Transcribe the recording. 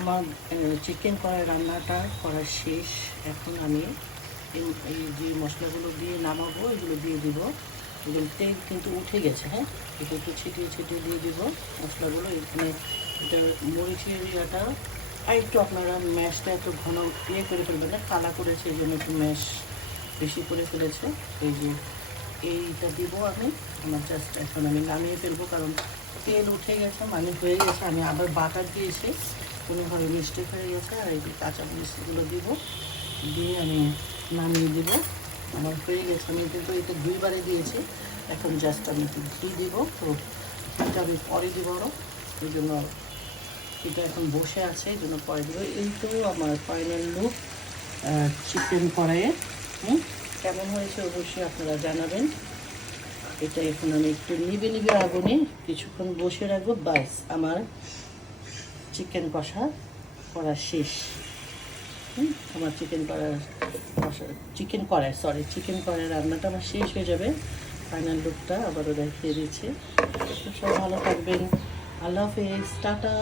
আমার চিকেন করার রান্নাটা করা শেষ। এখন আমি এই- যে মশলাগুলো দিয়ে নামাবো, এগুলো দিয়ে দিব। এগুলো তেল কিন্তু উঠে গেছে হ্যাঁ? এটা একটু ছিটিয়ে ছিটিয়ে দিয়ে দিব মশলাগুলো। এখানে এটা মরিচের ইয়েটা, আর একটু আপনারা ম্যাশটা একটু ঘন ইয়ে করে ফেলবেন কালা করেছে, এই জন্য একটু ম্যাশ বেশি করে ফেলেছে। এই যে এইটা দিব আমি। আমার জাস্ট এখন আমি নামিয়ে ফেলব, কারণ তেল উঠে গেছে মানে হয়ে গেছে। আমি আবার বাটার দিয়েছি। কোনোভাবে মিস্টেক হয়ে গেছে, আর এই কাঁচা মরিচগুলো দিব। দিয়ে আমি নামিয়ে দিব। আমার হয়ে গেছে। আমি কিন্তু এটা দুইবারে দিয়েছি। এখন জাস্ট আমি ঘি দিব। তো ঘিটা আমি পরে দিব আরও এই জন্য এটা এখন বসে আছে, এই জন্য পরে দিব। এই তো আমার ফাইনাল লুক চিকেন কড়াইয়ে। হুম? কেমন হয়েছে অবশ্যই আপনারা জানাবেন। এটা এখন আমি একটু নিবে নিবে আগুনে কিছুক্ষণ বসে রাখব বাস আমার চিকেন কষা করা শেষ। আমার চিকেন করার কষা চিকেন কড়াই সরি চিকেন কড়াই রান্নাটা আমার শেষ হয়ে যাবে। ফাইনাল লুকটা আবারও দেখিয়ে দিচ্ছি। সব ভালো থাকবেন। আল্লাহ হাফেজ, টাটা।